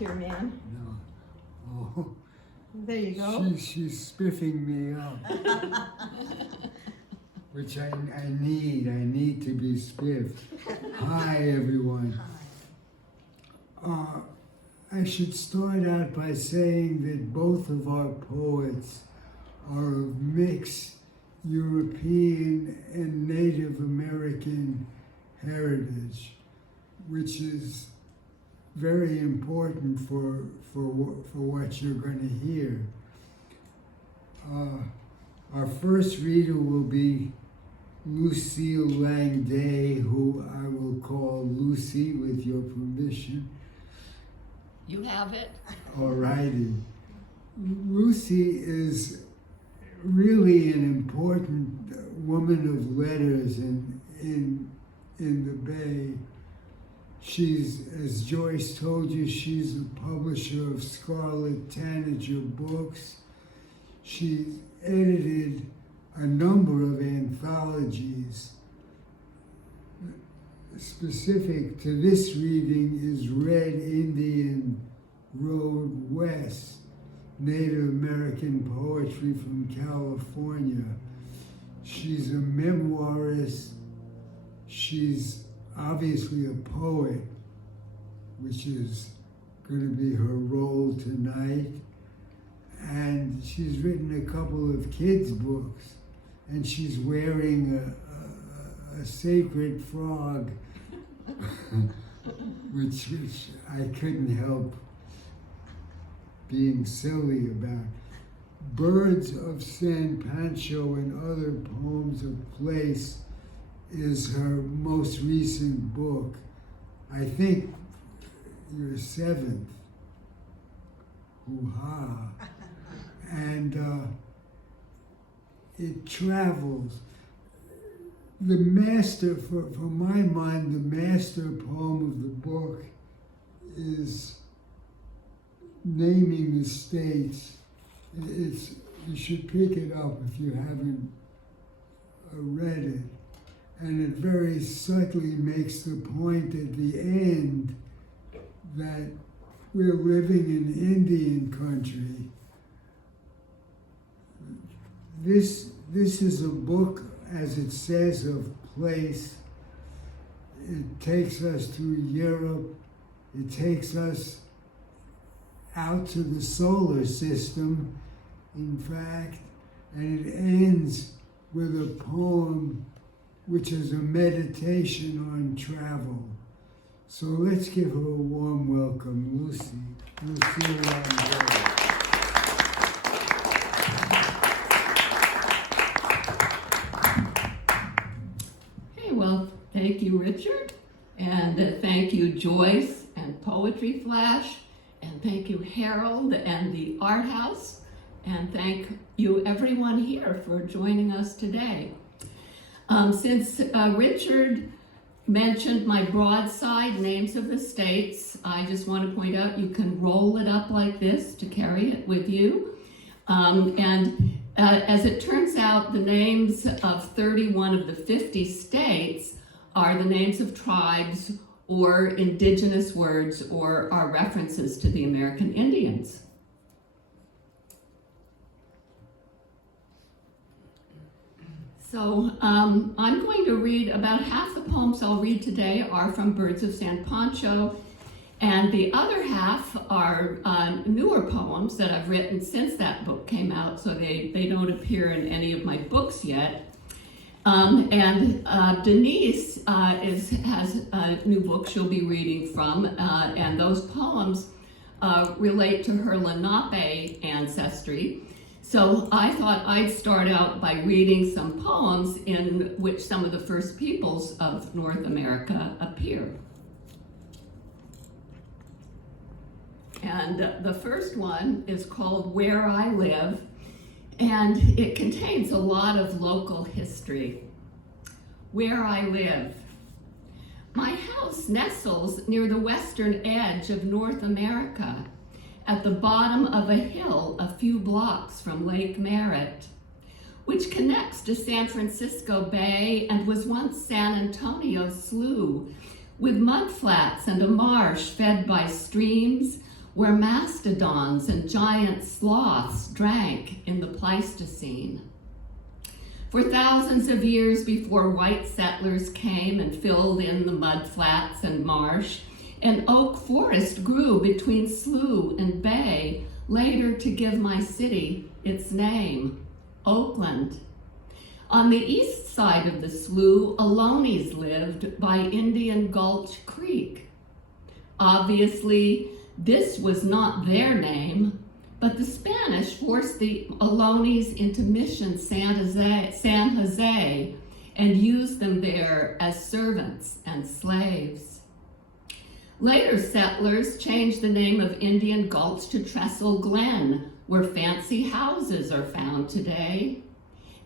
here, man. No. Oh. There you go. She's spiffing me up. Which I need. I need to be spiffed. Hi, everyone. I should start out by saying that both of our poets are of mixed European and Native American heritage, which is very important for what you're going to hear. Our first reader will be Lucille Lang, who I will call Lucy with your permission. You have it. All righty. Lucy is really an important woman of letters in the Bay. She's, as Joyce told you, she's a publisher of Scarlet Tanager Books. She's edited a number of anthologies. Specific to this reading is Red Indian Road West, Native American poetry from California. She's a memoirist. She's obviously a poet, which is going to be her role tonight. And she's written a couple of kids' books, and she's wearing a sacred frog, which I couldn't help being silly about. Birds of San Pancho and Other Poems of Place is her most recent book. I think your seventh. Hoo-ha. And it travels. The master, for my mind, the master poem of the book is naming the states. You should pick it up if you haven't read it. And it very subtly makes the point at the end that we're living in Indian country. This is a book, as it says, of place. It takes us to Europe. It takes us out to the solar system, in fact, and it ends with a poem which is a meditation on travel. So let's give her a warm welcome, Lucille Lang. Well, thank you, Richard, and thank you, Joyce and Poetry Flash, and thank you, Harold and the Art House, and thank you, everyone here, for joining us today. Since Richard mentioned my broadside, Names of the States, I just want to point out you can roll it up like this to carry it with you. As it turns out, the names of 31 of the 50 states are the names of tribes or indigenous words or are references to the American Indians. So I'm going to read, about half the poems I'll read today are from Birds of San Pancho, and the other half are newer poems that I've written since that book came out, so they don't appear in any of my books yet. Denise has a new book she'll be reading from, and those poems relate to her Lenape ancestry. So I thought I'd start out by reading some poems in which some of the first peoples of North America appear. And the first one is called Where I Live, and it contains a lot of local history. Where I live. My house nestles near the western edge of North America, at the bottom of a hill a few blocks from Lake Merritt, which connects to San Francisco Bay and was once San Antonio Slough, with mudflats and a marsh fed by streams, where mastodons and giant sloths drank in the Pleistocene. For thousands of years before white settlers came and filled in the mudflats and marsh, an oak forest grew between slough and bay, later to give my city its name, Oakland. On the east side of the slough, Ohlonies lived by Indian Gulch Creek. Obviously, this was not their name, but the Spanish forced the Ohlonies into Mission San Jose and used them there as servants and slaves. Later settlers changed the name of Indian Gulch to Trestle Glen, where fancy houses are found today.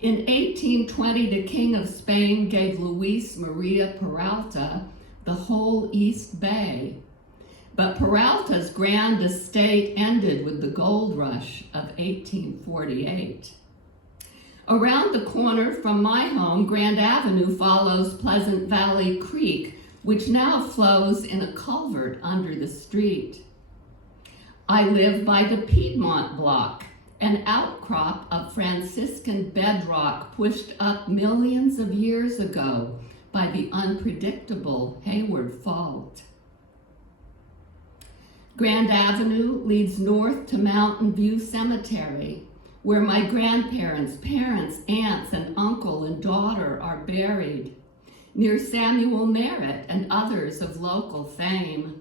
In 1820, the King of Spain gave Luis Maria Peralta the whole East Bay. But Peralta's grand estate ended with the gold rush of 1848. Around the corner from my home, Grand Avenue follows Pleasant Valley Creek, which now flows in a culvert under the street. I live by the Piedmont Block, an outcrop of Franciscan bedrock pushed up millions of years ago by the unpredictable Hayward Fault. Grand Avenue leads north to Mountain View Cemetery, where my grandparents, parents, aunts, and uncle and daughter are buried, near Samuel Merritt and others of local fame.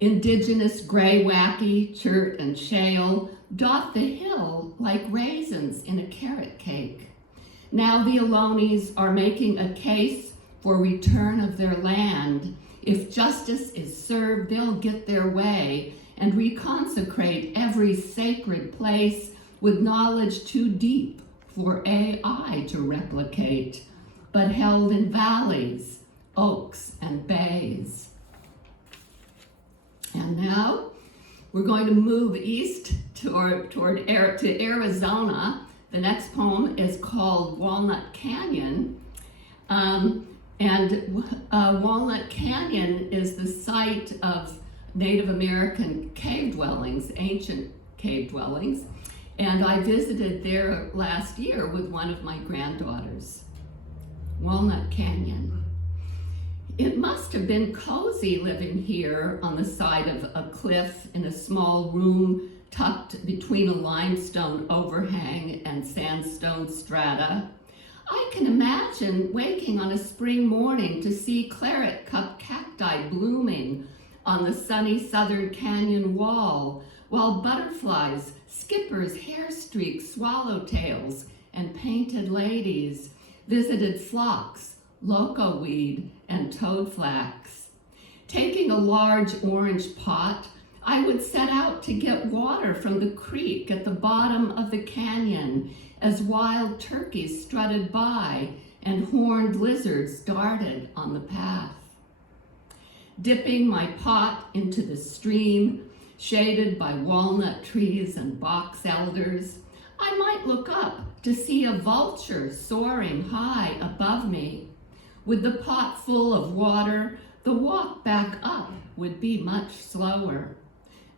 Indigenous graywacky, chert, and shale dot the hill like raisins in a carrot cake. Now the Ohlonies are making a case for return of their land. If justice is served, they'll get their way and reconsecrate every sacred place with knowledge too deep for AI to replicate, but held in valleys, oaks, and bays. And now we're going to move east to Arizona. The next poem is called Walnut Canyon. Walnut Canyon is the site of Native American cave dwellings, ancient cave dwellings, and I visited there last year with one of my granddaughters. Walnut Canyon. It must have been cozy living here on the side of a cliff in a small room tucked between a limestone overhang and sandstone strata. I can imagine waking on a spring morning to see claret cup cacti blooming on the sunny southern canyon wall, while butterflies, skippers, hair streaks, swallowtails, and painted ladies visited phlox, loco weed, and toadflax. Taking a large orange pot, I would set out to get water from the creek at the bottom of the canyon as wild turkeys strutted by and horned lizards darted on the path. Dipping my pot into the stream, shaded by walnut trees and box elders, I might look up to see a vulture soaring high above me. With the pot full of water, the walk back up would be much slower.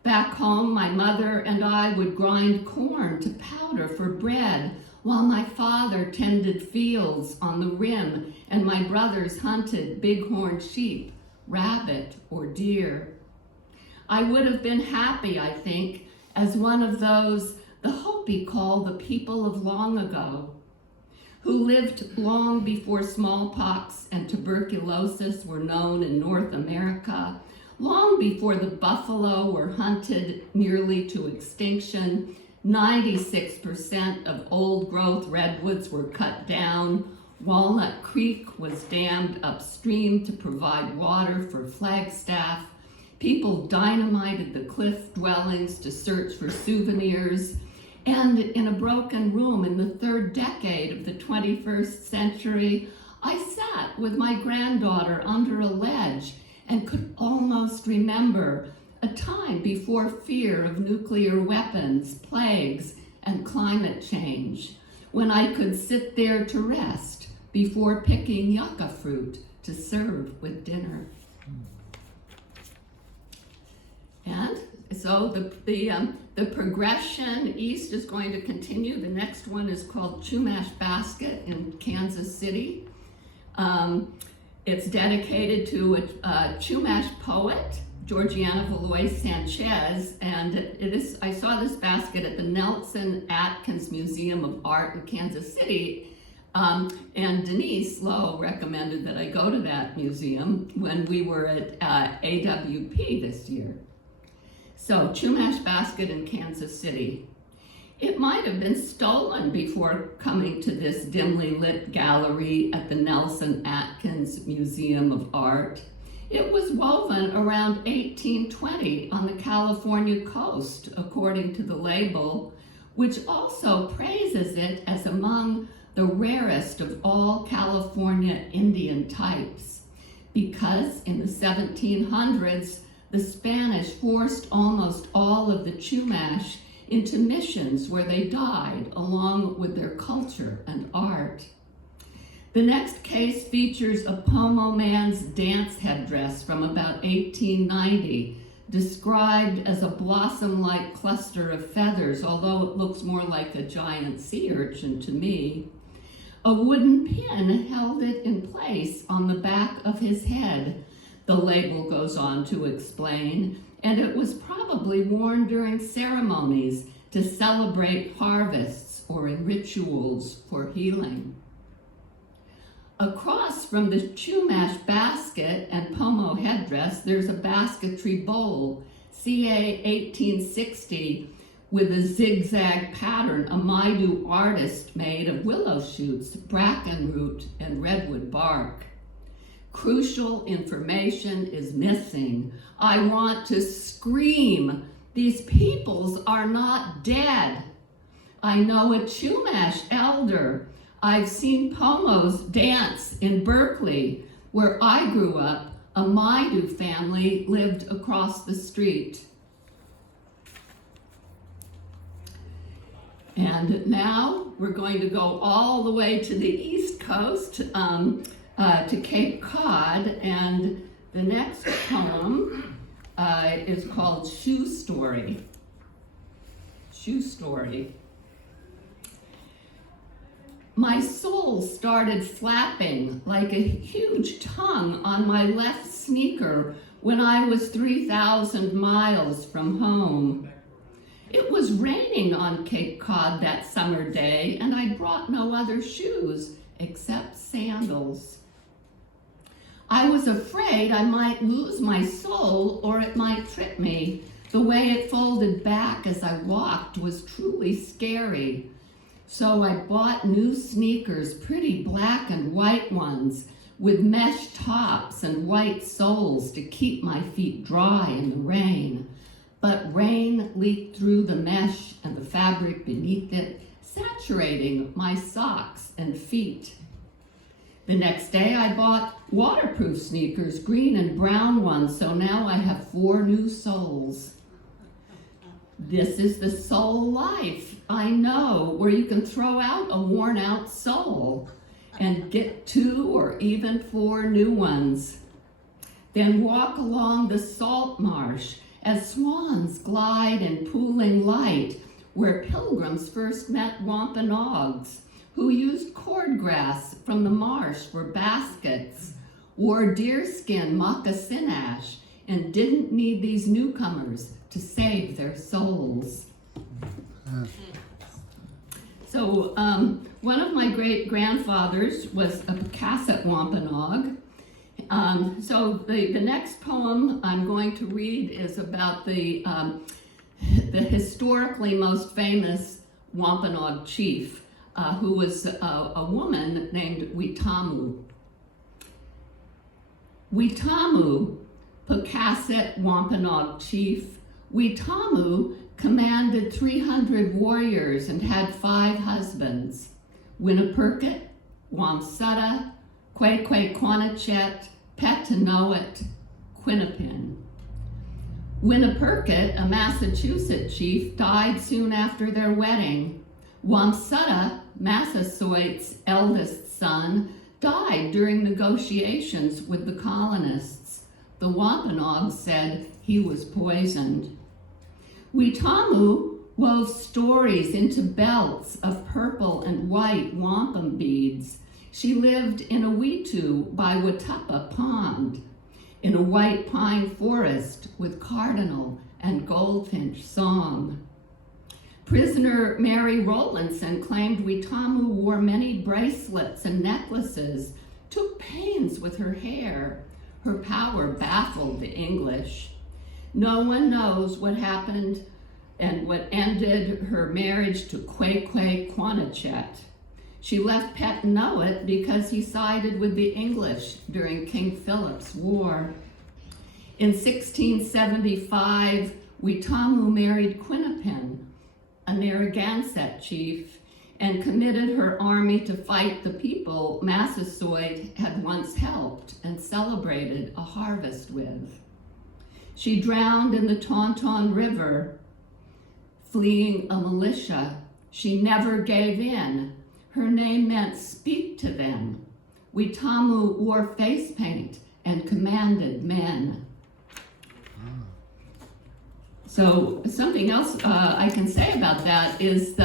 Back home, my mother and I would grind corn to powder for bread, while my father tended fields on the rim and my brothers hunted bighorn sheep, rabbit, or deer. I would have been happy, I think, as one of those the Hopi call the people of long ago, who lived long before smallpox and tuberculosis were known in North America, long before the buffalo were hunted nearly to extinction. 96% of old-growth redwoods were cut down. Walnut Creek was dammed upstream to provide water for Flagstaff. People dynamited the cliff dwellings to search for souvenirs. And in a broken room in the third decade of the 21st century, I sat with my granddaughter under a ledge and could almost remember a time before fear of nuclear weapons, plagues, and climate change, when I could sit there to rest before picking yucca fruit to serve with dinner. And So the progression east is going to continue. The next one is called Chumash Basket in Kansas City. It's dedicated to a Chumash poet, Georgiana Valois Sanchez, and I saw this basket at the Nelson Atkins Museum of Art in Kansas City, and Denise Lowe recommended that I go to that museum when we were at AWP this year. So, Chumash Basket in Kansas City. It might have been stolen before coming to this dimly lit gallery at the Nelson Atkins Museum of Art. It was woven around 1820 on the California coast, according to the label, which also praises it as among the rarest of all California Indian types, because in the 1700s, the Spanish forced almost all of the Chumash into missions where they died along with their culture and art. The next case features a Pomo man's dance headdress from about 1890, described as a blossom-like cluster of feathers, although it looks more like a giant sea urchin to me. A wooden pin held it in place on the back of his head, the label goes on to explain, and it was probably worn during ceremonies to celebrate harvests or in rituals for healing. Across from the Chumash basket and Pomo headdress, there's a basketry bowl, CA 1860, with a zigzag pattern a Maidu artist made of willow shoots, bracken root, and redwood bark. Crucial information is missing. I want to scream. These peoples are not dead. I know a Chumash elder. I've seen Pomos dance in Berkeley, where I grew up. A Maidu family lived across the street. And now we're going to go all the way to the East Coast, to Cape Cod, and the next poem is called Shoe Story. Shoe Story. My soul started flapping like a huge tongue on my left sneaker when I was 3,000 miles from home. It was raining on Cape Cod that summer day, and I brought no other shoes except sandals. I was afraid I might lose my soul or it might trip me. The way it folded back as I walked was truly scary. So I bought new sneakers, pretty black and white ones, with mesh tops and white soles to keep my feet dry in the rain. But rain leaked through the mesh and the fabric beneath it, saturating my socks and feet. The next day I bought waterproof sneakers, green and brown ones, so now I have 4 new soles. This is the soul life, I know, where you can throw out a worn out sole and get 2 or even 4 new ones. Then walk along the salt marsh as swans glide in pooling light, where pilgrims first met Wampanoags, who used cordgrass from the marsh for baskets, wore deerskin moccasin ash, and didn't need these newcomers to save their souls. So one of my great-grandfathers was a Pocasset Wampanoag. So the next poem I'm going to read is about the historically most famous Wampanoag chief, who was a woman named Witamu. Witamu, Pocasset Wampanoag chief, Witamu commanded 300 warriors and had 5 husbands: Winnipurkit, Wamsutta, Quequequanachet, Petanoet, Quinnipian. Winnipurkit, a Massachusetts chief, died soon after their wedding. Wamsutta, Massasoit's eldest son, died during negotiations with the colonists. The Wampanoags said he was poisoned. Weetamu wove stories into belts of purple and white wampum beads. She lived in a wetu by Watuppa Pond, in a white pine forest with cardinal and goldfinch song. Prisoner Mary Rowlandson claimed Weetamu wore many bracelets and necklaces, took pains with her hair. Her power baffled the English. No one knows what happened and what ended her marriage to Kwekwe Quanachet. She left Petanoat because he sided with the English during King Philip's War. In 1675, Weetamu married Quinnipian, a Narragansett chief, and committed her army to fight the people Massasoit had once helped and celebrated a harvest with. She drowned in the Tauntaun River, fleeing a militia. She never gave in. Her name meant speak to them. Weetamu wore face paint and commanded men. So something else I can say about that is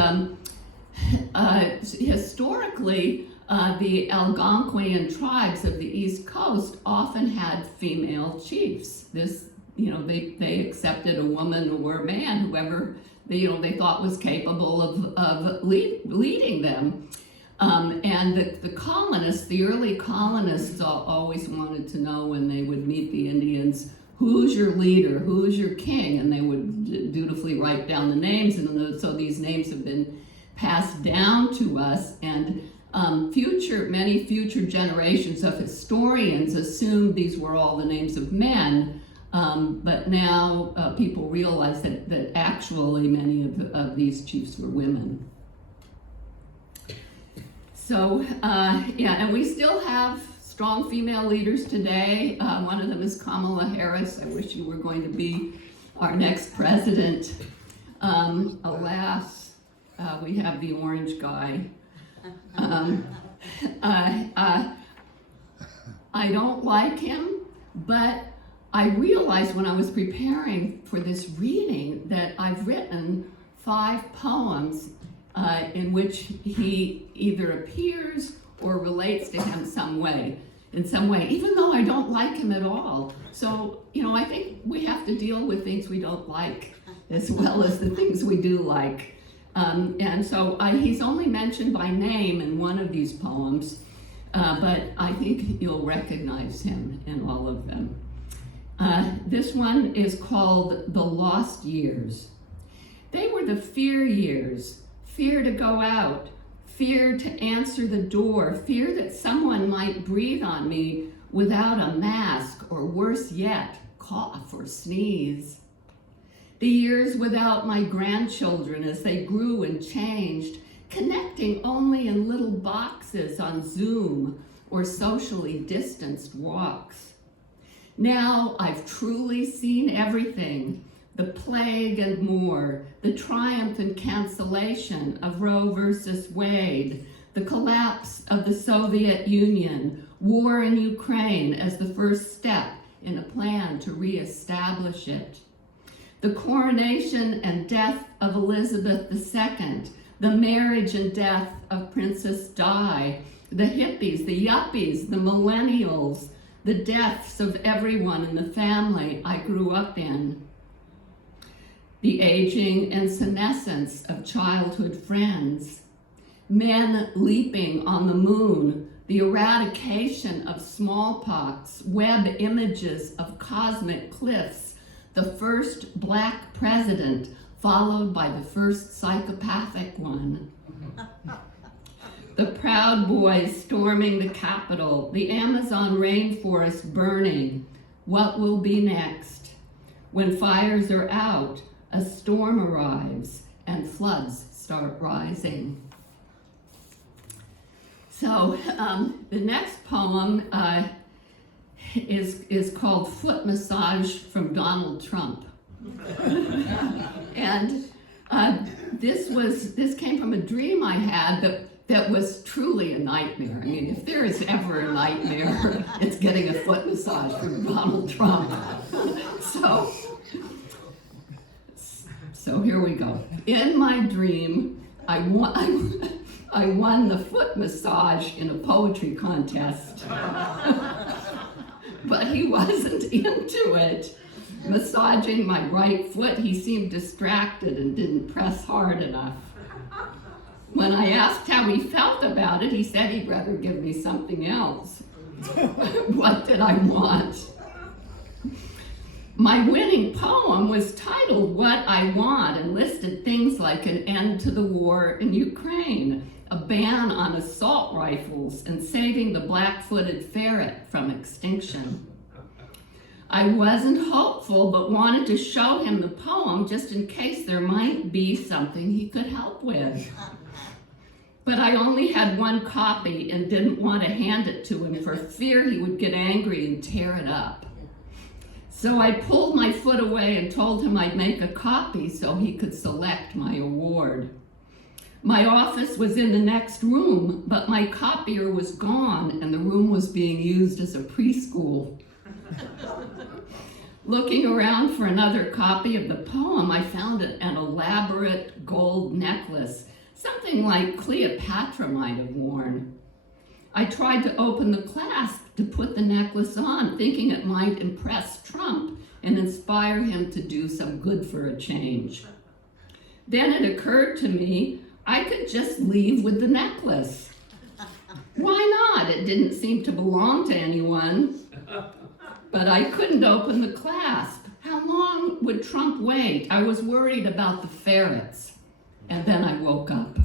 historically, the Algonquian tribes of the East Coast often had female chiefs. They accepted a woman or a man, whoever they thought was capable of leading them. And the colonists, the early colonists, always wanted to know when they would meet the Indians, who's your leader, who's your king, and they would dutifully write down the names, and so these names have been passed down to us, and many future generations of historians assumed these were all the names of men, but now people realize that actually many of these chiefs were women. So, and we still have strong female leaders today. One of them is Kamala Harris. I wish you were going to be our next president. Alas, we have the orange guy. I don't like him, but I realized when I was preparing for this reading that I've written 5 poems in which he either appears or relates to him in some way, even though I don't like him at all. So, I think we have to deal with things we don't like as well as the things we do like. And so he's only mentioned by name in one of these poems, but I think you'll recognize him in all of them. This one is called The Lost Years. They were the fear years, fear to go out, fear to answer the door, fear that someone might breathe on me without a mask, or worse yet, cough or sneeze. The years without my grandchildren as they grew and changed, connecting only in little boxes on Zoom or socially distanced walks. Now I've truly seen everything, the plague and more, the triumph and cancellation of Roe versus Wade, the collapse of the Soviet Union, war in Ukraine as the first step in a plan to reestablish it. The coronation and death of Elizabeth II, the marriage and death of Princess Di, the hippies, the yuppies, the millennials, the deaths of everyone in the family I grew up in. The aging and senescence of childhood friends. Men leaping on the moon, the eradication of smallpox, web images of cosmic cliffs, the first Black president, followed by the first psychopathic one. The Proud Boys storming the Capitol, the Amazon rainforest burning. What will be next? When fires are out, a storm arrives and floods start rising. So the next poem is called Foot Massage from Donald Trump. And this came from a dream I had that was truly a nightmare. I mean, if there is ever a nightmare, it's getting a foot massage from Donald Trump. So So here we go. In my dream, I won the foot massage in a poetry contest. But he wasn't into it. Massaging my right foot, he seemed distracted and didn't press hard enough. When I asked how he felt about it, he said he'd rather give me something else. What did I want? My winning poem was titled What I Want and listed things like an end to the war in Ukraine, a ban on assault rifles, and saving the black-footed ferret from extinction. I wasn't hopeful, but wanted to show him the poem just in case there might be something he could help with. But I only had one copy and didn't want to hand it to him for fear he would get angry and tear it up. So I pulled my foot away and told him I'd make a copy so he could select my award. My office was in the next room, but my copier was gone and the room was being used as a preschool. Looking around for another copy of the poem, I found an elaborate gold necklace, something like Cleopatra might have worn. I tried to open the clasp to put the necklace on, thinking it might impress Trump and inspire him to do some good for a change. Then it occurred to me I could just leave with the necklace. Why not? It didn't seem to belong to anyone. But I couldn't open the clasp. How long would Trump wait? I was worried about the ferrets. And then I woke up.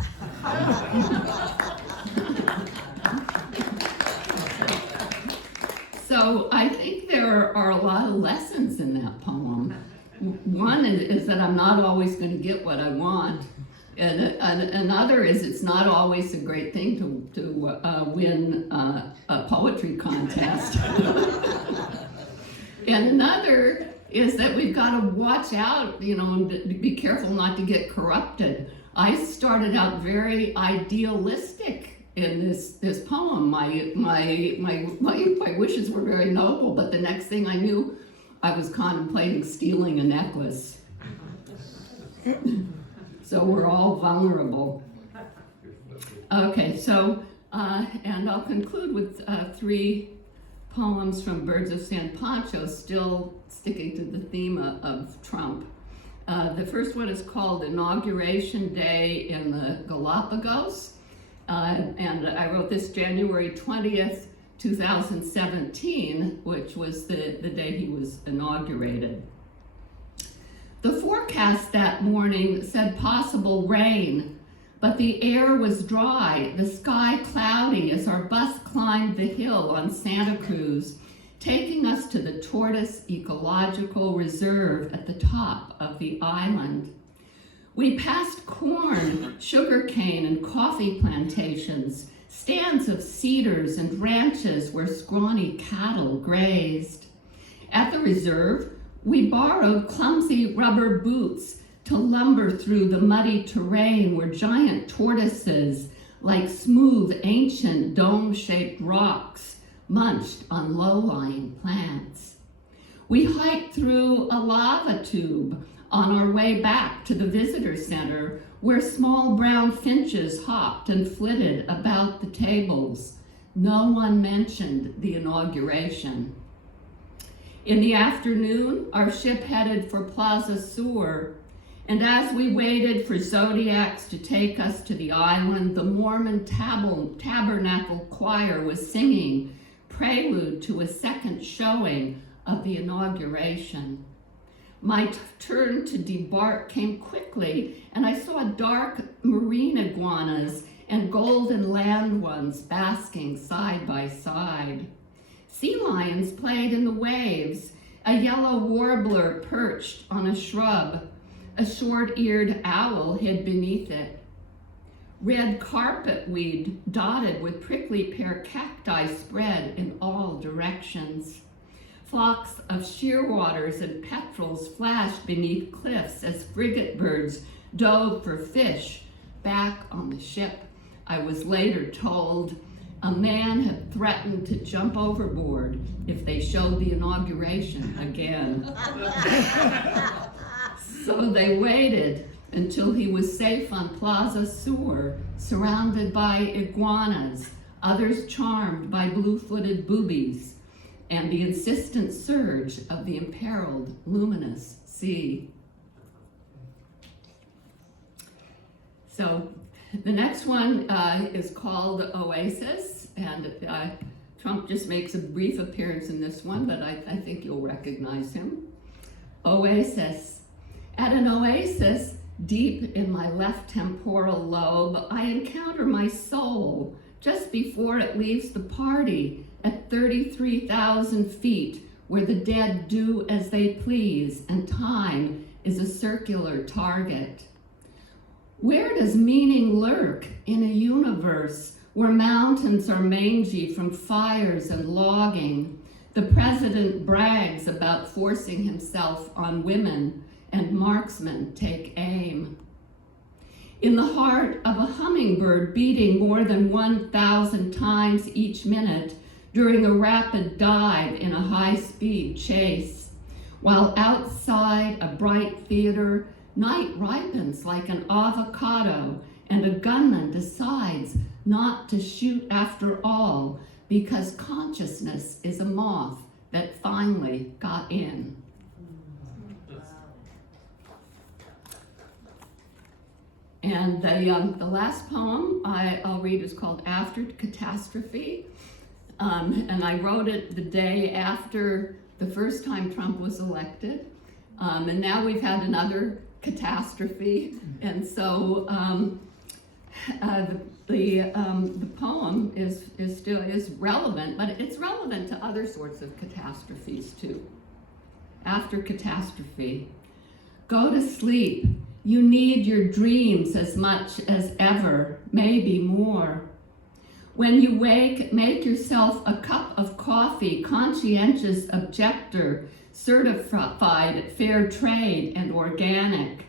So I think there are a lot of lessons in that poem. One is that I'm not always going to get what I want. And another is it's not always a great thing to win a poetry contest. And another is that we've got to watch out, and be careful not to get corrupted. I started out very idealistic in this poem. My wishes were very noble, but the next thing I knew, I was contemplating stealing a necklace. So we're all vulnerable. Okay, so, and I'll conclude with 3 poems from Birds of San Pancho, still sticking to the theme of Trump. The first one is called Inauguration Day in the Galapagos, and I wrote this January 20th, 2017, which was the day he was inaugurated. The forecast that morning said possible rain, but the air was dry, the sky cloudy as our bus climbed the hill on Santa Cruz, taking us to the Tortoise Ecological Reserve at the top of the island. We passed corn, sugarcane, and coffee plantations, stands of cedars and ranches where scrawny cattle grazed. At the reserve, we borrowed clumsy rubber boots to lumber through the muddy terrain where giant tortoises, like smooth, ancient, dome-shaped rocks, munched on low-lying plants. We hiked through a lava tube on our way back to the visitor center where small brown finches hopped and flitted about the tables. No one mentioned the inauguration. In the afternoon, our ship headed for Plaza Sur, and as we waited for zodiacs to take us to the island, the Mormon Tabernacle Choir was singing prelude to a second showing of the inauguration. My turn to debark came quickly, and I saw dark marine iguanas and golden land ones basking side by side. Sea lions played in the waves, a yellow warbler perched on a shrub, a short-eared owl hid beneath it. Red carpet weed dotted with prickly pear cacti spread in all directions. Flocks of shearwaters and petrels flashed beneath cliffs as frigate birds dove for fish. Back on the ship, I was later told a man had threatened to jump overboard if they showed the inauguration again. So they waited until he was safe on Plaza Sur, surrounded by iguanas, others charmed by blue-footed boobies, and the insistent surge of the imperiled, luminous sea. So the next one is called Oasis, and Trump just makes a brief appearance in this one, but I think you'll recognize him. Oasis. At an oasis deep in my left temporal lobe, I encounter my soul just before it leaves the party at 33,000 feet, where the dead do as they please and time is a circular target. Where does meaning lurk in a universe where mountains are mangy from fires and logging? The president brags about forcing himself on women, and marksmen take aim. In the heart of a hummingbird beating more than 1,000 times each minute during a rapid dive in a high-speed chase, while outside a bright theater, night ripens like an avocado, and a gunman decides not to shoot after all because consciousness is a moth that finally got in. And the last poem I'll read is called After Catastrophe. And I wrote it the day after the first time Trump was elected. And now we've had another catastrophe. And so the poem is still relevant, but it's relevant to other sorts of catastrophes too. After catastrophe. Go to sleep. You need your dreams as much as ever, maybe more. When you wake, make yourself a cup of coffee, conscientious objector, certified fair trade and organic,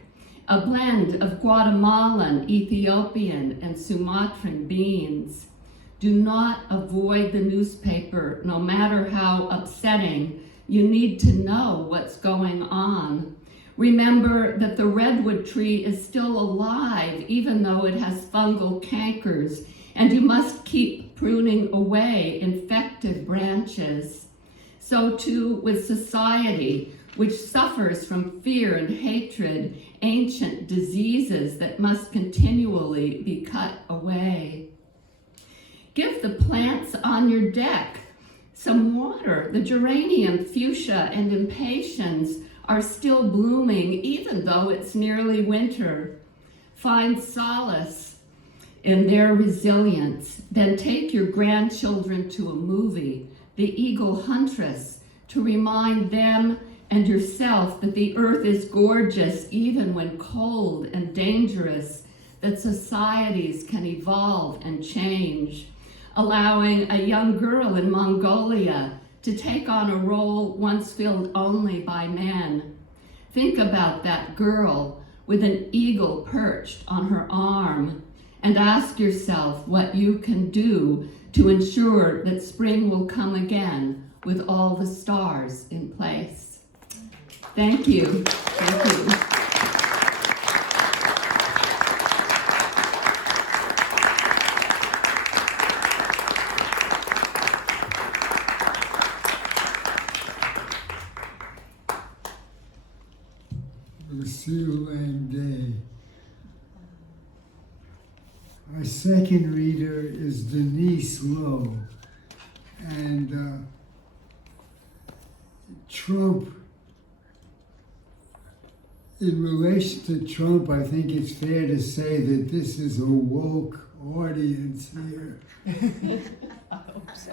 a blend of Guatemalan, Ethiopian, and Sumatran beans. Do not avoid the newspaper, no matter how upsetting. You need to know what's going on. Remember that the redwood tree is still alive, even though it has fungal cankers, and you must keep pruning away infected branches. So too with society, which suffers from fear and hatred, ancient diseases that must continually be cut away. Give the plants on your deck some water. The geranium, fuchsia, and impatiens are still blooming, even though it's nearly winter. Find solace in their resilience. Then take your grandchildren to a movie, The Eagle Huntress, to remind them and yourself that the earth is gorgeous even when cold and dangerous, that societies can evolve and change. Allowing a young girl in Mongolia to take on a role once filled only by men. Think about that girl with an eagle perched on her arm and ask yourself what you can do to ensure that spring will come again with all the stars in place. Thank you. Thank you. Lucille Lang Day. Our second reader is Denise Lowe, and Trump. In relation to Trump, I think it's fair to say that this is a woke audience here. I hope so.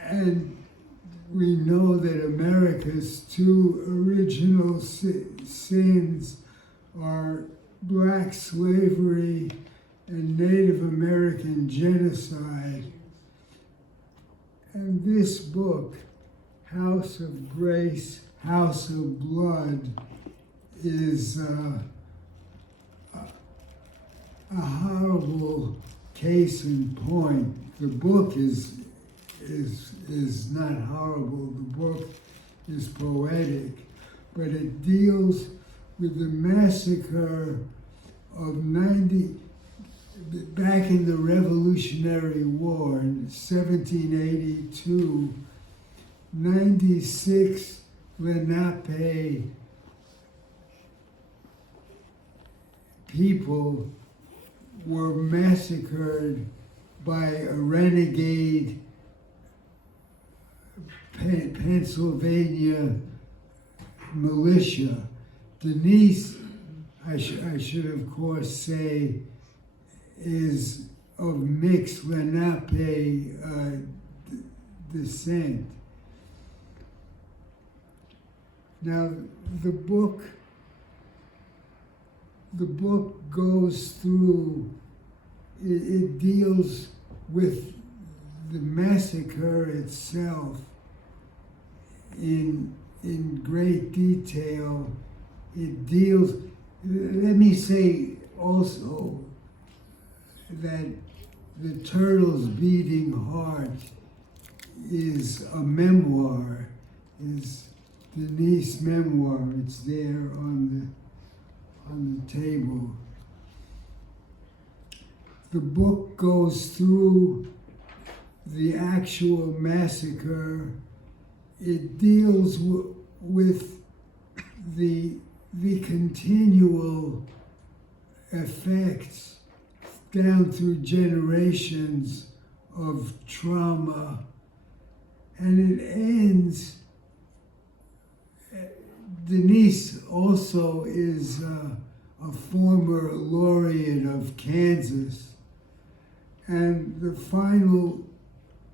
And we know that America's two original sins are black slavery and Native American genocide. And this book, House of Grace, House of Blood, is a horrible case in point. The book is not horrible. The book is poetic, but it deals with the massacre of back in the Revolutionary War in 1782, 96 Lenape people were massacred by a renegade Pennsylvania militia. Denise, I should of course say, is of mixed Lenape descent. Now, the book goes through, it deals with the massacre itself in great detail. It deals, let me say also that The Turtle's Beating Heart is a memoir, is Denise's memoir. It's there on the table. The book goes through the actual massacre. It deals with the continual effects down through generations of trauma, and it ends. Denise also is a former laureate of Kansas, and the final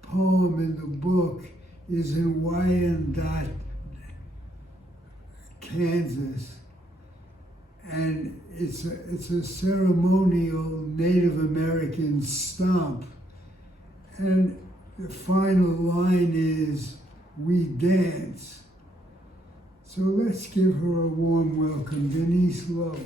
poem in the book is in Wyandotte, Kansas, and it's a ceremonial Native American stomp, and the final line is, "We dance." So let's give her a warm welcome, Denise Lowe.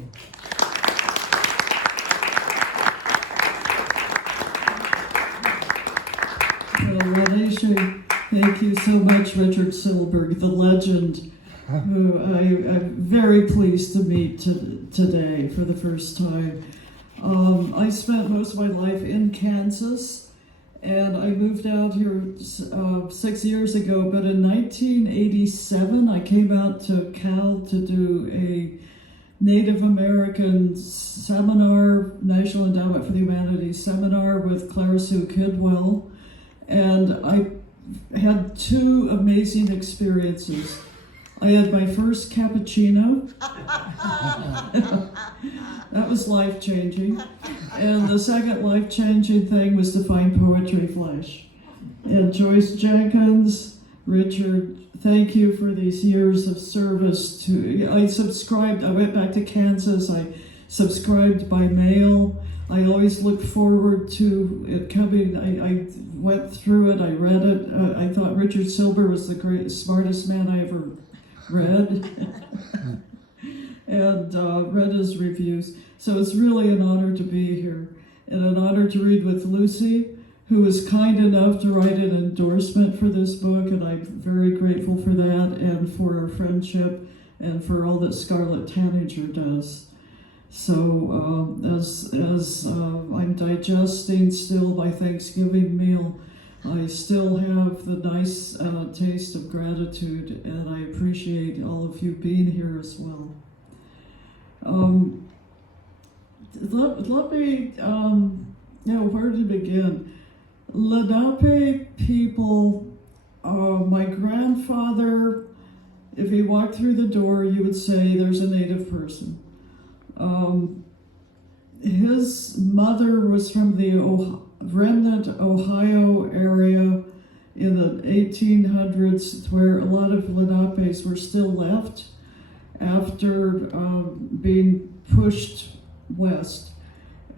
Well, Radesha, thank you so much, Richard Silberg, the legend, who I'm very pleased to meet today for the first time. I spent most of my life in Kansas, and I moved out here 6 years ago, but in 1987, I came out to Cal to do a Native American seminar, National Endowment for the Humanities seminar with Clara Sue Kidwell, and I had two amazing experiences. I had my first cappuccino. That was life-changing. And the second life-changing thing was to find Poetry Flash. And Joyce Jenkins, Richard, thank you for these years of service to, I went back to Kansas, I subscribed by mail. I always look forward to it coming. I went through it, I read it. I thought Richard Silber was the smartest man I ever read. And read his reviews. So it's really an honor to be here, and an honor to read with Lucy, who was kind enough to write an endorsement for this book, and I'm very grateful for that, and for our friendship, and for all that Scarlet Tanager does. So as I'm digesting still my Thanksgiving meal, I still have the nice taste of gratitude, and I appreciate all of you being here as well. Let me, where to begin? Lenape people, my grandfather, if he walked through the door, you would say there's a Native person. His mother was from the remnant Ohio area in the 1800s, where a lot of Lenapes were still left after being pushed west.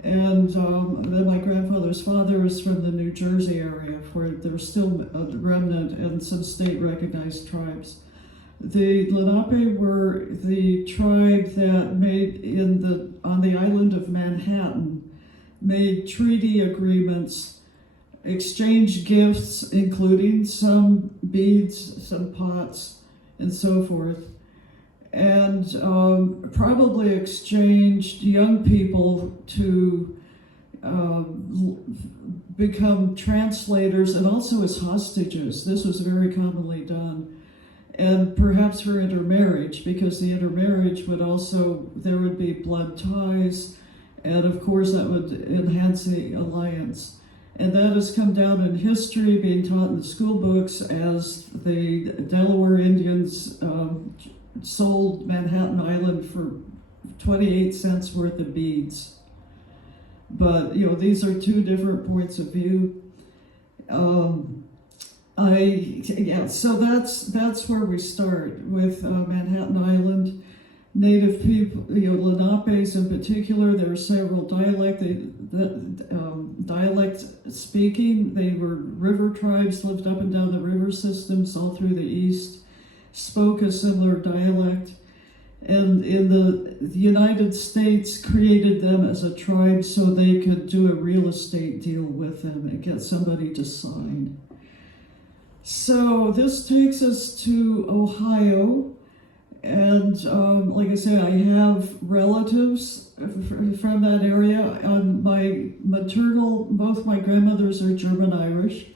And then my grandfather's father was from the New Jersey area, where there's still a remnant and some state-recognized tribes. The Lenape were the tribe that on the island of Manhattan, made treaty agreements, exchanged gifts, including some beads, some pots, and so forth. and probably exchanged young people to become translators and also as hostages. This was very commonly done. And perhaps for intermarriage, because the intermarriage would also, there would be blood ties, and of course that would enhance the alliance. And that has come down in history, being taught in the school books, as the Delaware Indians sold Manhattan Island for 28 cents worth of beads. But, these are two different points of view. So that's where we start with Manhattan Island. Native people, Lenapes in particular, there were several dialect speaking. They were river tribes, lived up and down the river systems all through the east, spoke a similar dialect. And in the United States created them as a tribe so they could do a real estate deal with them and get somebody to sign. So this takes us to Ohio, and like I say, I have relatives from that area. On my maternal, both my grandmothers are German-Irish,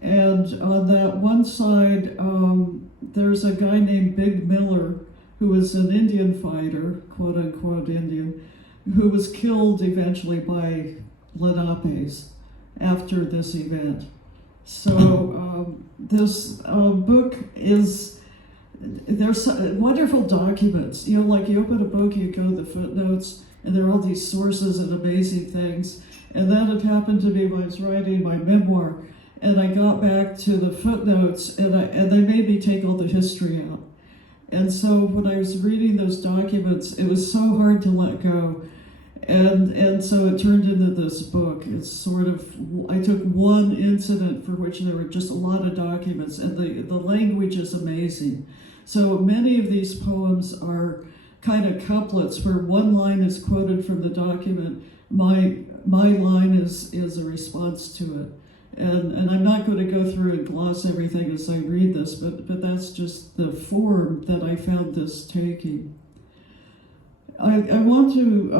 and on that one side, there's a guy named Big Miller, who was an Indian fighter, quote-unquote Indian, who was killed eventually by Lenapes after this event. So this book is, there's wonderful documents. Like you open a book, you go to the footnotes, and there are all these sources and amazing things. And that had happened to me when I was writing my memoir, and I got back to the footnotes, and they made me take all the history out. And so when I was reading those documents, it was so hard to let go. And so it turned into this book. It's sort of, I took one incident for which there were just a lot of documents, and the language is amazing. So many of these poems are kind of couplets where one line is quoted from the document, my line is a response to it. And I'm not going to go through and gloss everything as I read this, but that's just the form that I found this taking. I want to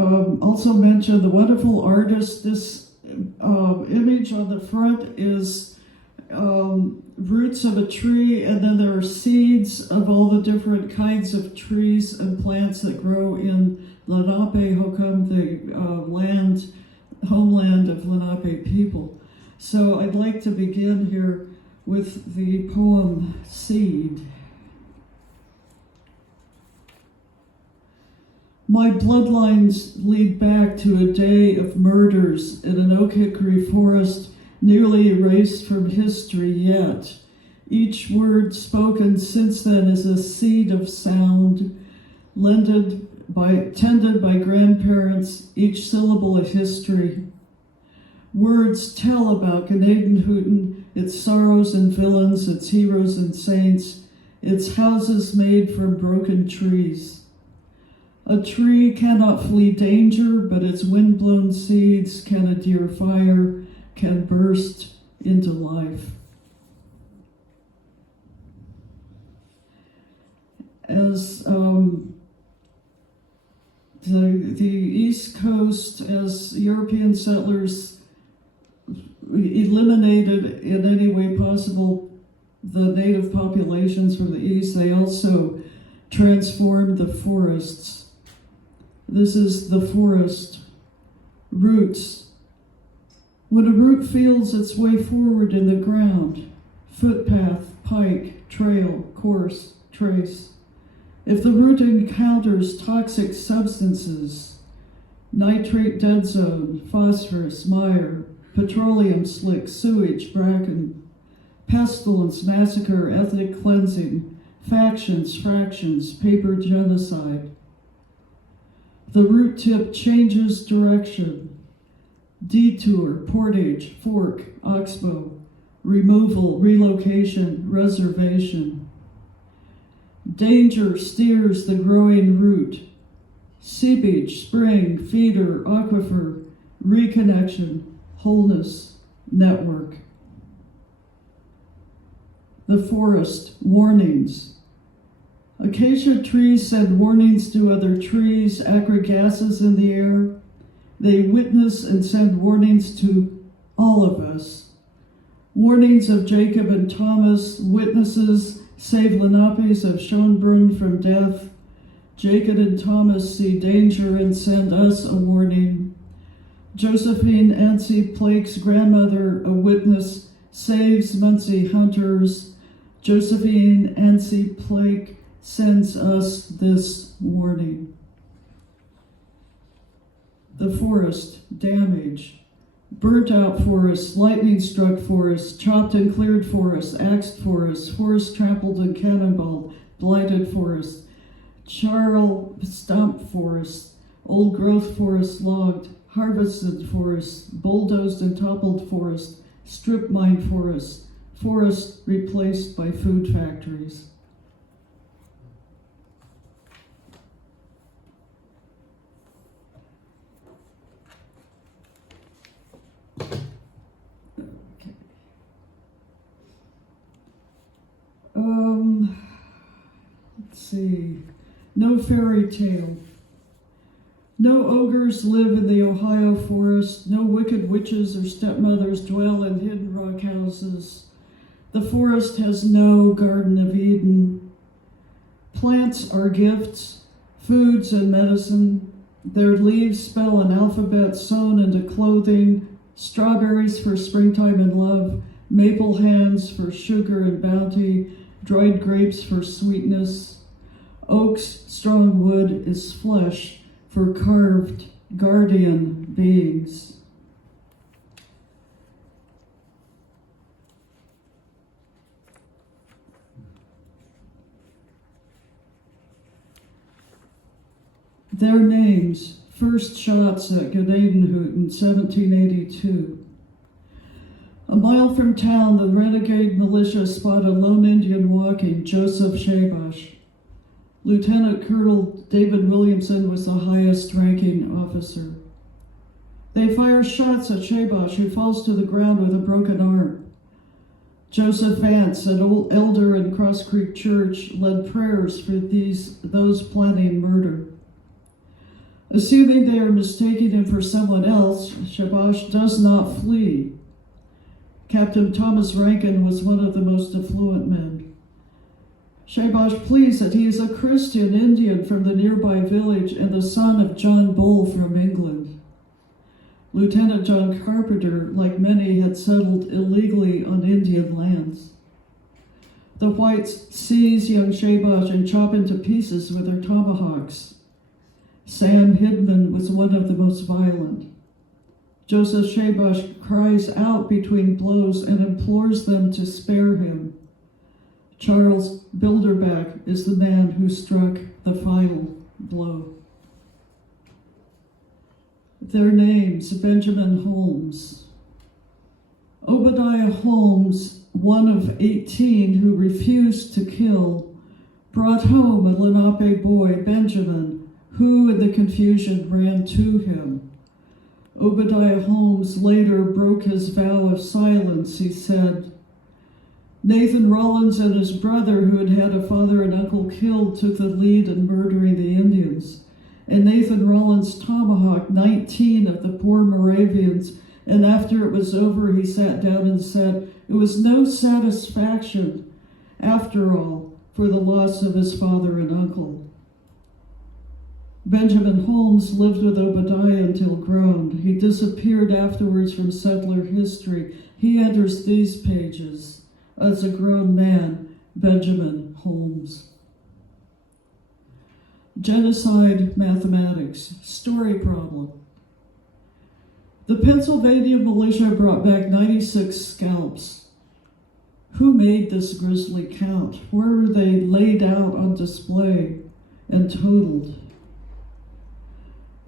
also mention the wonderful artist. This image on the front is roots of a tree, and then there are seeds of all the different kinds of trees and plants that grow in Lenape Hokum, the homeland of Lenape people. So I'd like to begin here with the poem Seed. My bloodlines lead back to a day of murders in an oak hickory forest nearly erased from history yet. Each word spoken since then is a seed of sound, tended by grandparents, each syllable a history. Words tell about Gnadenhutten, its sorrows and villains, its heroes and saints, its houses made from broken trees. A tree cannot flee danger, but its windblown seeds can adhere fire, can burst into life. As the East Coast, as European settlers eliminated in any way possible the native populations from the East, they also transformed the forests. This is the forest. Roots. When a root feels its way forward in the ground, footpath, pike, trail, course, trace. If the root encounters toxic substances, nitrate dead zone, phosphorus, mire, petroleum slick, sewage, bracken, pestilence, massacre, ethnic cleansing, factions, fractions, paper genocide. The root tip changes direction. Detour, portage, fork, oxbow, removal, relocation, reservation. Danger steers the growing root. Seepage, spring, feeder, aquifer, reconnection, wholeness, network. The forest, warnings. Acacia trees send warnings to other trees, acrid gases in the air. They witness and send warnings to all of us. Warnings of Jacob and Thomas, witnesses save Lenapes of Schönbrunn from death. Jacob and Thomas see danger and send us a warning. Josephine Ansi Plake's grandmother, a witness, saves Muncie hunters. Josephine Ansi Plake sends us this warning. The forest, damage. Burnt out forests, lightning struck forests, chopped and cleared forests, axed forests, forests trampled and cannonballed, blighted forests, charl stump forests, old growth forests logged, harvested forests, bulldozed and toppled forests, strip mine forests, forests replaced by food factories. Let's see. No fairy tale. No ogres live in the Ohio forest. No wicked witches or stepmothers dwell in hidden rock houses. The forest has no Garden of Eden. Plants are gifts, foods and medicine. Their leaves spell an alphabet sewn into clothing. Strawberries for springtime and love. Maple hands for sugar and bounty. Dried grapes for sweetness. Oak's strong wood is flesh for carved guardian beings. Their names, first shots at Gnadenhout in 1782. A mile from town, the renegade militia spot a lone Indian walking, Joseph Shabash. Lieutenant Colonel David Williamson was the highest ranking officer. They fire shots at Shabash, who falls to the ground with a broken arm. Joseph Vance, an old elder in Cross Creek Church, led prayers for those planning murder. Assuming they are mistaking him for someone else, Shabash does not flee. Captain Thomas Rankin was one of the most affluent men. Shabash pleads that he is a Christian Indian from the nearby village and the son of John Bull from England. Lieutenant John Carpenter, like many, had settled illegally on Indian lands. The whites seize young Shabash and chop him to pieces with their tomahawks. Sam Hidman was one of the most violent. Joseph Shabash cries out between blows and implores them to spare him. Charles Bilderback is the man who struck the final blow. Their names, Benjamin Holmes. Obadiah Holmes, one of 18 who refused to kill, brought home a Lenape boy, Benjamin, who in the confusion ran to him. Obadiah Holmes later broke his vow of silence. He said, Nathan Rollins and his brother, who had had a father and uncle killed, took the lead in murdering the Indians. And Nathan Rollins tomahawked 19 of the poor Moravians, and after it was over, he sat down and said, it was no satisfaction, after all, for the loss of his father and uncle. Benjamin Holmes lived with Obadiah until grown. He disappeared afterwards from settler history. He enters these pages as a grown man, Benjamin Holmes. Genocide mathematics, story problem. The Pennsylvania militia brought back 96 scalps. Who made this grisly count? Where were they laid out on display and totaled?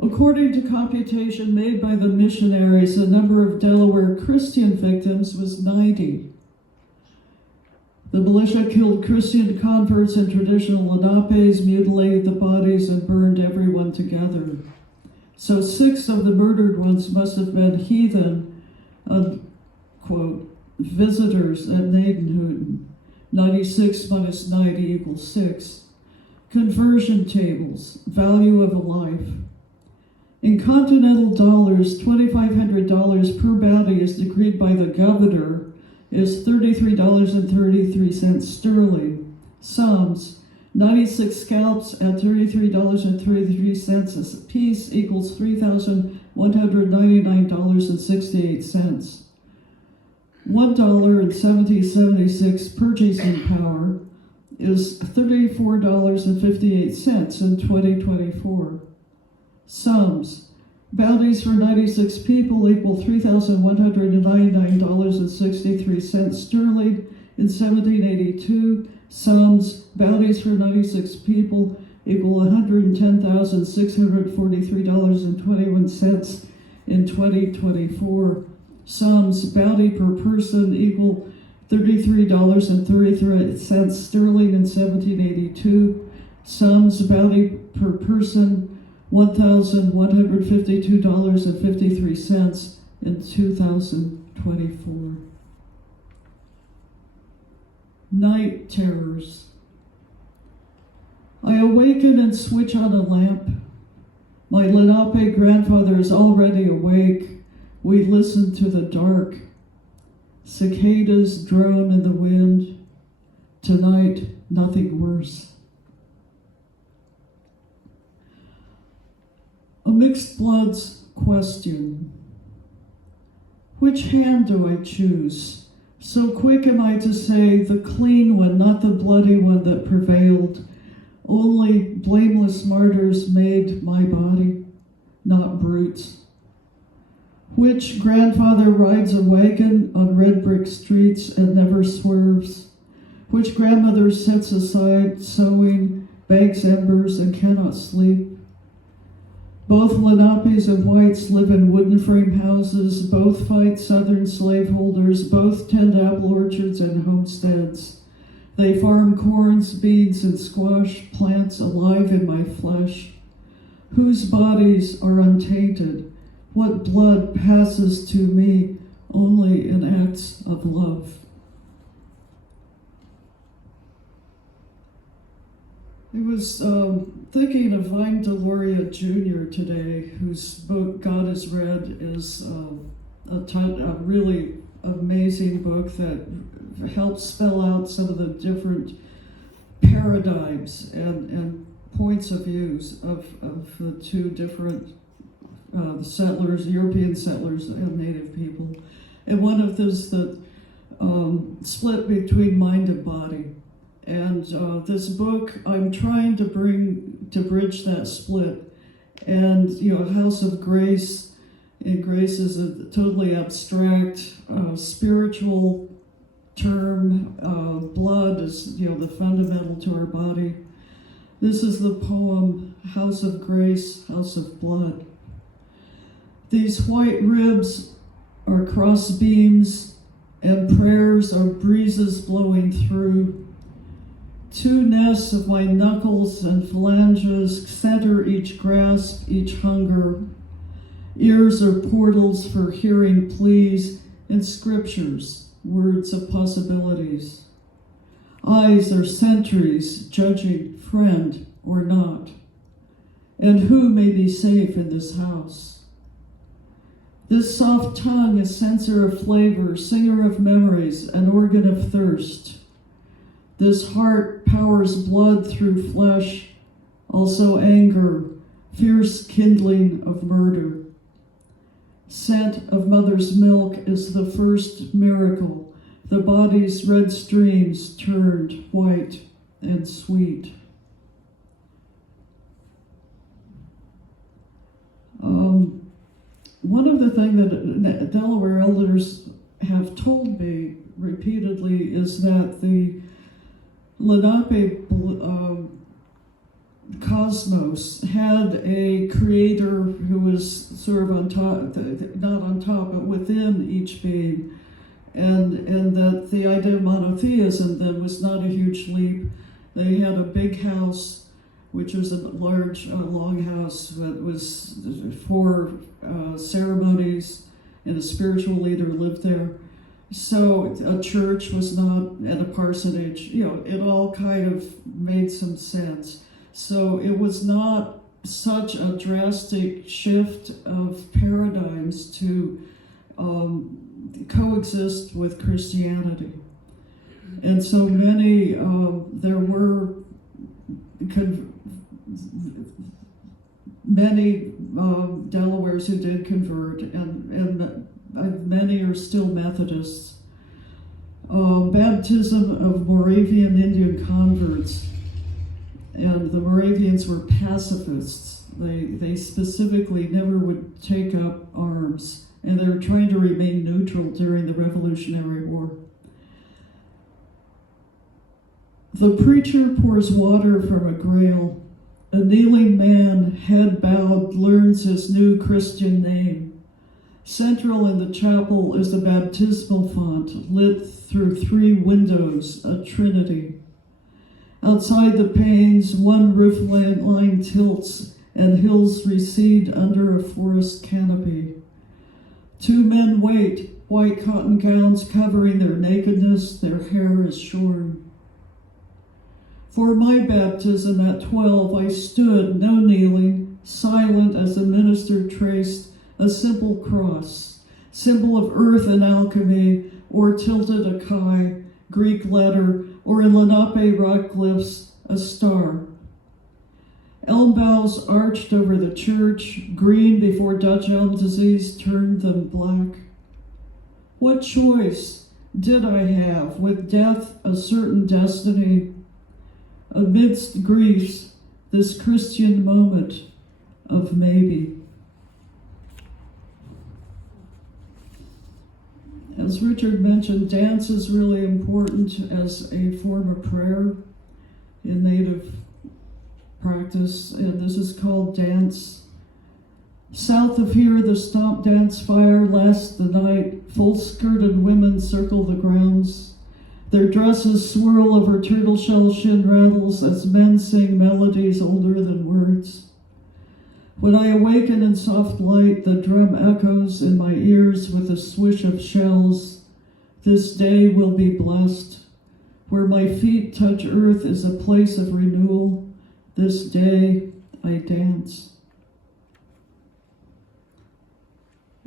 According to computation made by the missionaries, the number of Delaware Christian victims was 90. The militia killed Christian converts and traditional Lenapes, mutilated the bodies, and burned everyone together. So 6 of the murdered ones must have been heathen, unquote, visitors at Gnadenhout. 96 minus 90 equals 6. Conversion tables, value of a life. In continental dollars, $2,500 per bounty is decreed by the governor is $33.33 sterling. Sums, 96 scalps at $33.33 a piece equals $3,199.68. $1.7076 purchasing power is $34.58 in 2024. Sums, bounties for 96 people equal $3,199.63 sterling in 1782. Sums, bounties for 96 people equal $110,643.21 in 2024. Sums, bounty per person equal $33.33 sterling in 1782. Sums, bounty per person $1,152.53 in 2024. Night terrors. I awaken and switch on a lamp. My Lenape grandfather is already awake. We listen to the dark. Cicadas drone in the wind. Tonight, nothing worse. A mixed bloods question. Which hand do I choose? So quick am I to say the clean one, not the bloody one that prevailed. Only blameless martyrs made my body, not brutes. Which grandfather rides a wagon on red brick streets and never swerves? Which grandmother sits aside sewing, bags embers, and cannot sleep? Both Lenapes and whites live in wooden frame houses, both fight southern slaveholders, both tend apple orchards and homesteads. They farm corns, beans, and squash, plants alive in my flesh. Whose bodies are untainted? What blood passes to me only in acts of love? I was thinking of Vine Deloria Jr. today, whose book God is Red is a really amazing book that helps spell out some of the different paradigms and points of views of the two different settlers, European settlers and native people. And one of those that split between mind and body. And this book, I'm trying to bridge that split. And, House of Grace, and grace is a totally abstract, spiritual term. Blood is, the fundamental to our body. This is the poem, House of Grace, House of Blood. These white ribs are cross beams, and prayers are breezes blowing through. Two nests of my knuckles and phalanges center each grasp, each hunger. Ears are portals for hearing pleas and scriptures, words of possibilities. Eyes are sentries judging friend or not. And who may be safe in this house? This soft tongue is censor of flavor, singer of memories, an organ of thirst. This heart powers blood through flesh, also anger, fierce kindling of murder. Scent of mother's milk is the first miracle, the body's red streams turned white and sweet. One of the things that Delaware elders have told me repeatedly is that the Lenape cosmos had a creator who was sort of on top, not on top, but within each being, and that the idea of monotheism then was not a huge leap. They had a big house, which was a large longhouse that was for ceremonies, and a spiritual leader lived there. So a church was not, and a parsonage, it all kind of made some sense. So it was not such a drastic shift of paradigms to coexist with Christianity. And so many, there were many Delawares who did convert, and many are still Methodists. Baptism of Moravian Indian converts, and the Moravians were pacifists. They specifically never would take up arms, and they were trying to remain neutral during the Revolutionary War. The preacher pours water from a grail. A kneeling man, head bowed, learns his new Christian name. Central in the chapel is the baptismal font, lit through 3 windows, a trinity. Outside the panes, one roof line tilts, and hills recede under a forest canopy. 2 men wait, white cotton gowns covering their nakedness, their hair is shorn. For my baptism at 12, I stood, no kneeling, silent as the minister traced a simple cross, symbol of earth and alchemy, or tilted a chi, Greek letter, or in Lenape rock glyphs, a star. Elm boughs arched over the church, green before Dutch elm disease turned them black. What choice did I have, with death a certain destiny? Amidst griefs, this Christian moment of maybe. As Richard mentioned, dance is really important as a form of prayer in Native practice, and this is called dance. South of here, the stomp dance fire lasts the night. Full-skirted women circle the grounds. Their dresses swirl over turtle shell shin rattles as men sing melodies older than words. When I awaken in soft light, the drum echoes in my ears with a swish of shells. This day will be blessed. Where my feet touch earth is a place of renewal. This day I dance.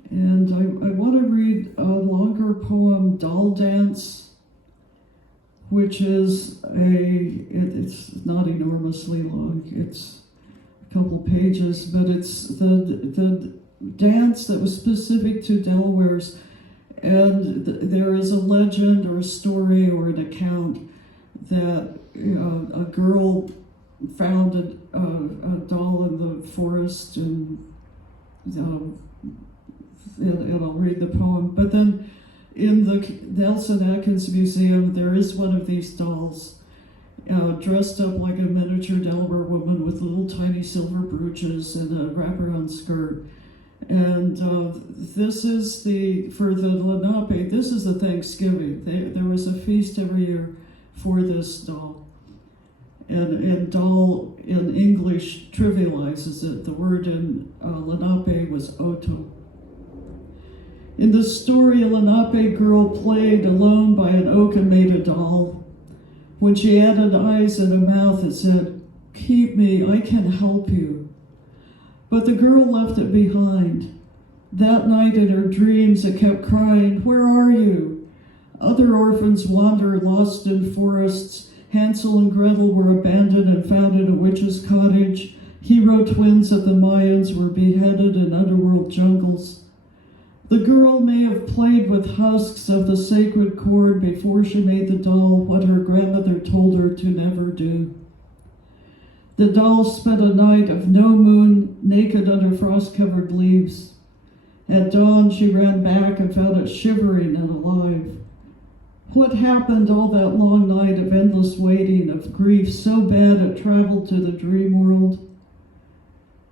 And I want to read a longer poem, Doll Dance, which is it's not enormously long, it's a couple pages, but it's the dance that was specific to Delawares. And there is a legend or a story or an account that a girl found a doll in the forest, and I'll read the poem. But then in the Nelson Atkins Museum, there is one of these dolls dressed up like a miniature Delaware woman with little tiny silver brooches and a wraparound skirt. And this is for the Lenape, this is the Thanksgiving. There was a feast every year for this doll. And doll in English trivializes it. The word in Lenape was oto. In the story, a Lenape girl played alone by an oak and made a doll. When she added eyes and a mouth, it said, "Keep me, I can help you." But the girl left it behind. That night in her dreams, it kept crying, "Where are you?" Other orphans wander lost in forests. Hansel and Gretel were abandoned and found in a witch's cottage. Hero twins of the Mayans were beheaded in underworld jungles. The girl may have played with husks of the sacred cord before she made the doll what her grandmother told her to never do. The doll spent a night of no moon, naked under frost-covered leaves. At dawn, she ran back and found it shivering and alive. What happened all that long night of endless waiting, of grief so bad it traveled to the dream world?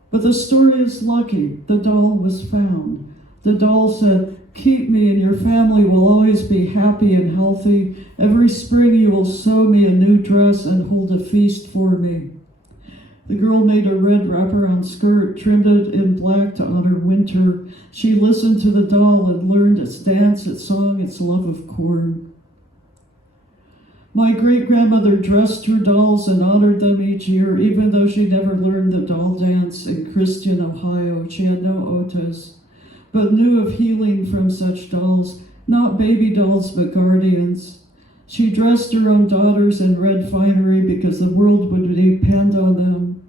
But the story is lucky. The doll was found. The doll said, "Keep me and your family will always be happy and healthy. Every spring you will sew me a new dress and hold a feast for me." The girl made a red wraparound skirt, trimmed it in black to honor winter. She listened to the doll and learned its dance, its song, its love of corn. My great-grandmother dressed her dolls and honored them each year, even though she never learned the doll dance in Christian, Ohio. She had no otas, but knew of healing from such dolls, not baby dolls, but guardians. She dressed her own daughters in red finery because the world would depend on them.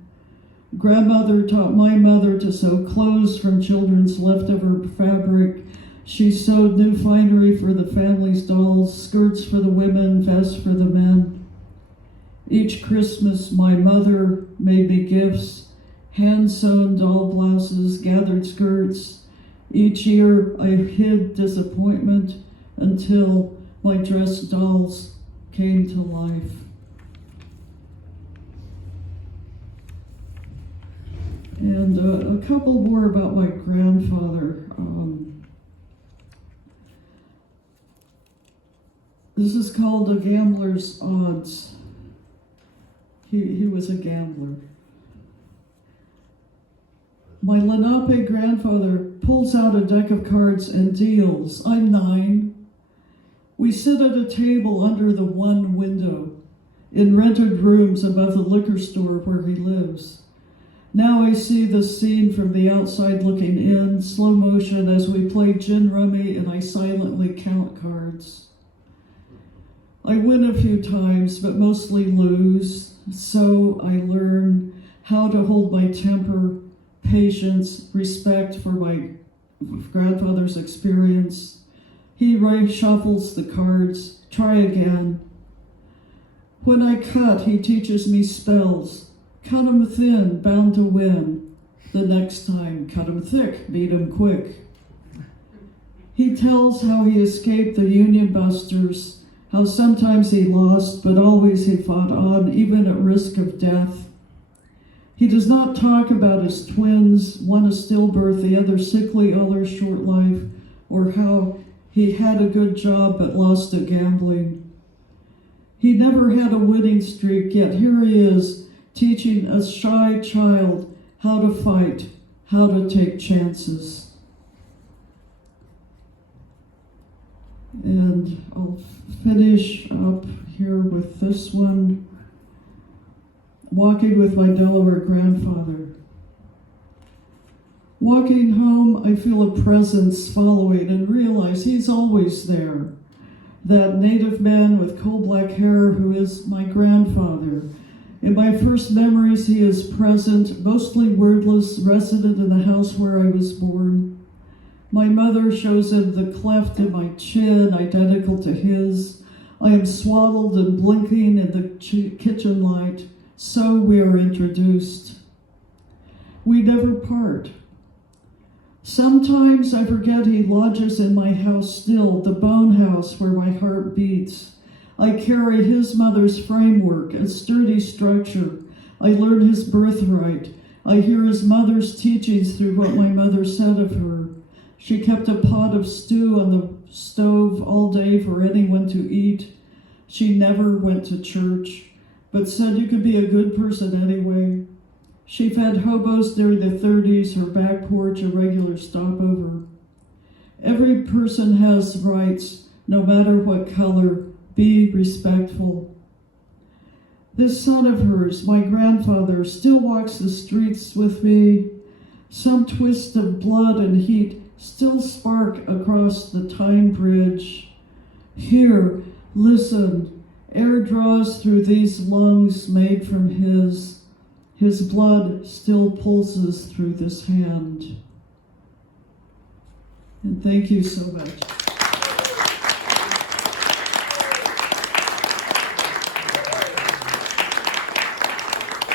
Grandmother taught my mother to sew clothes from children's leftover fabric. She sewed new finery for the family's dolls, skirts for the women, vests for the men. Each Christmas, my mother made me gifts, hand-sewn doll blouses, gathered skirts. Each year, I hid disappointment until my dressed dolls came to life. And a couple more about my grandfather. This is called A Gambler's Odds. He was a gambler. My Lenape grandfather pulls out a deck of cards and deals. I'm 9. We sit at a table under the one window in rented rooms above the liquor store where he lives. Now I see the scene from the outside looking in, slow motion as we play gin rummy and I silently count cards. I win a few times, but mostly lose, so I learn how to hold my temper, patience, respect for my grandfather's experience. He shuffles the cards, try again. When I cut, he teaches me spells. Cut 'em thin, bound to win. The next time, cut 'em thick, beat 'em quick. He tells how he escaped the Union Busters, how sometimes he lost, but always he fought on, even at risk of death. He does not talk about his twins, one a stillbirth, the other sickly, other short life, or how he had a good job but lost at gambling. He never had a winning streak, yet here he is, teaching a shy child how to fight, how to take chances. And I'll finish up here with this one. Walking with my Delaware grandfather. Walking home, I feel a presence following and realize he's always there. That native man with coal black hair who is my grandfather. In my first memories, he is present, mostly wordless, resident in the house where I was born. My mother shows him the cleft in my chin, identical to his. I am swaddled and blinking in the kitchen light. So we are introduced. We never part. Sometimes I forget he lodges in my house still, the bone house where my heart beats. I carry his mother's framework, a sturdy structure. I learn his birthright. I hear his mother's teachings through what my mother said of her. She kept a pot of stew on the stove all day for anyone to eat. She never went to church, but said you could be a good person anyway. She fed hobos during the 30s, her back porch a regular stopover. Every person has rights, no matter what color. Be respectful. This son of hers, my grandfather, still walks the streets with me. Some twist of blood and heat still spark across the time bridge. Here, listen, air draws through these lungs made from his. His blood still pulses through this hand. And thank you so much.